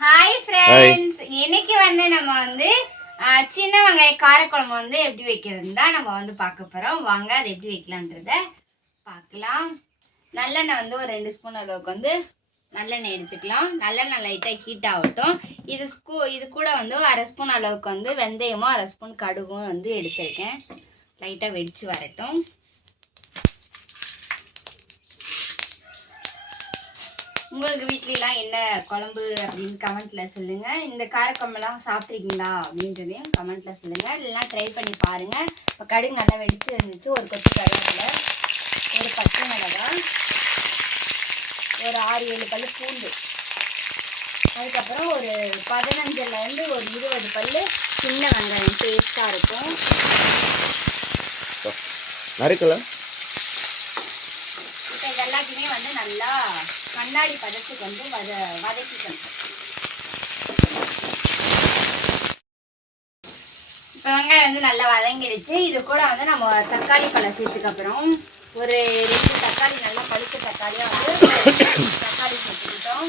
Hi friends இன்னைக்கு வந்து நம்ம வந்து சின்ன வெங்காய காரக்குழம்பு வந்து எப்படி வைக்கிறது தான் நம்ம வந்து பார்க்க போறோம். வாங்க அது எப்படி வைக்கலான்றத பார்க்கலாம். நல்லெண்ணெய் வந்து ஒரு ரெண்டு ஸ்பூன் அளவுக்கு வந்து நல்லெண்ணெய் எடுத்துக்கலாம். நல்லெண்ணெய் லைட்டாக ஹீட் ஆகட்டும். இது ஸ்கூ இது கூட வந்து அரை ஸ்பூன் அளவுக்கு வந்து வெந்தயமும் அரை ஸ்பூன் கடுகும் வந்து எடுத்திருக்கேன். லைட்டாக வெடிச்சு வரட்டும். உங்களுக்கு வீட்லலாம் என்ன குழம்பு அப்படின்னு கமெண்ட்ல சொல்லுங்க. இந்த காரக்குழம்புலாம் சாப்பிட்ருக்கீங்களா அப்படின்றதையும் கமெண்ட்ல சொல்லுங்க. இல்லைன்னா ட்ரை பண்ணி பாருங்க. இப்போ கடுகு நல்லா வெடிச்சு இருந்துச்சு ஒரு கொத்து கருவேப்பிலை ஒரு பச்சை மிளகாய் ஒரு ஆறு ஏழு பல்லு பூண்டு. அதுக்கப்புறம் ஒரு பதினஞ்சுல இருந்து ஒரு இருபது பல்லு சின்ன வெங்காயம். டேஸ்ட்டாக இருக்கும். நறுக்கல? இப்போ எல்லாத்தையுமே வந்து நல்லா கண்ணாடி பதத்துக்கு வந்து வத வதக்கிக்கணும். இப்போ வெங்காயம் வந்து நல்லா வதங்கிடுச்சு. இது கூட வந்து நம்ம தக்காளி பழம் சேர்த்துக்க அப்புறம் ஒரு ரெண்டு தக்காளி நல்லா பழுத்த தக்காளியாக வந்து தக்காளி சேர்த்துக்கிட்டோம்.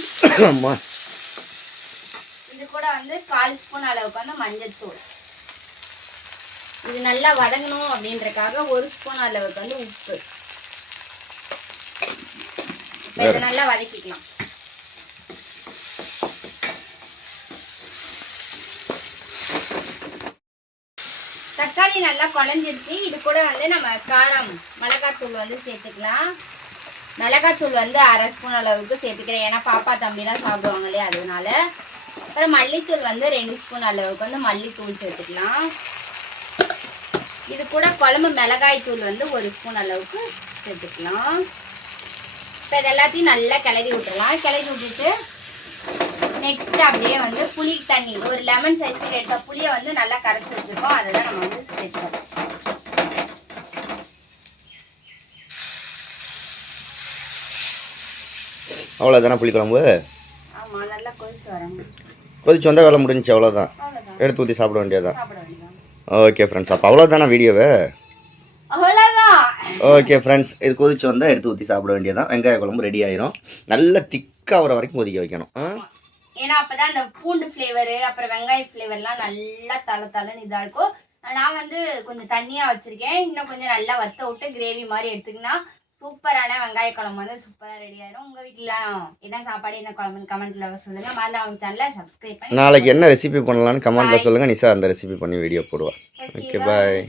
இது கூட வந்து கால் ஸ்பூன் அளவுக்கு வந்து மஞ்சள்தூள் இது நல்லா வதங்கணும் அப்படின்றதுக்காக ஒரு ஸ்பூன் அளவுக்கு வந்து உப்பு. நல்லா வதக்கிக்கலாம். தக்காளி நல்லா குழஞ்சிருச்சு. இது கூட வந்து நம்ம காரம் மிளகாத்தூள் வந்து சேர்த்துக்கலாம். மிளகாத்தூள் வந்து அரை ஸ்பூன் அளவுக்கு சேர்த்துக்கிறேன். ஏன்னா பாப்பா தம்பிலாம் சாப்பிடுவாங்க இல்லையா அதனால. அப்புறம் மல்லித்தூள் வந்து ரெண்டு ஸ்பூன் அளவுக்கு வந்து மல்லித்தூள் சேர்த்துக்கலாம். இது கூட குழம்பு மிளகாய் தூள் வந்து ஒரு ஸ்பூன் அளவுக்கு சேர்த்துக்கலாம். இப்போ இது எல்லாத்தையும் நல்லா கிளறி விட்டுறலாம். கிளறி விட்டுட்டு நெக்ஸ்ட் அப்படியே வந்து புளி தண்ணி ஒரு லெமன் சைஸ்க்கு எடுத்த புளியை வந்து நல்லா கரைச்சி வச்சிருக்கோம். அதை தான் நம்ம வந்து சேர்த்துறோம். அவ்வளோதானே புளிக்குழம்பு ஆமா நல்லா கொதிச்சு வந்தால் வேலை முடிஞ்சுச்சு அவ்வளோதான் எடுத்து ஊற்றி சாப்பிட வேண்டியதான் ஓகே ஃப்ரெண்ட்ஸ் அப்போ அவ்வளோதானே வீடியோவே? ஓகே ஃப்ரெண்ட்ஸ் இது கொதிச்சு வந்தால் எடுத்து ஊற்றி சாப்பிட வேண்டியதுதான். வெங்காய குழம்பு ரெடி ஆயிரும். நல்ல திக்காக வர வரைக்கும் கொதிக்க வைக்கணும்? ஏன்னா அப்பதான் அந்த பூண்டு ஃப்ளேவரு அப்புறம் வெங்காய ஃப்ளேவர்லாம் நல்லா தலை தலைன்னு இதாக இருக்கும். நான் வந்து கொஞ்சம் தண்ணியா வச்சிருக்கேன். இன்னும் கொஞ்சம் நல்லா வத்த விட்டு கிரேவி மாதிரி எடுத்துக்கினா சூப்பரான வெங்காய குழம்பு வந்து சூப்பராக ரெடி ஆயிரும். உங்க வீட்டுலாம் என்ன சாப்பாடு என்ன குழம்புன்னு கமெண்ட்ல சொல்லுங்க. மறந்து அவங்க சேனலை சப்ஸ்கிரைப் பண்ணி நாளைக்கு என்ன ரெசிபி பண்ணலான்னு கமெண்ட்டில் சொல்லுங்கள் நிஷா அந்த ரெசிபி பண்ணி வீடியோ போடுவா. ஓகே. பாய்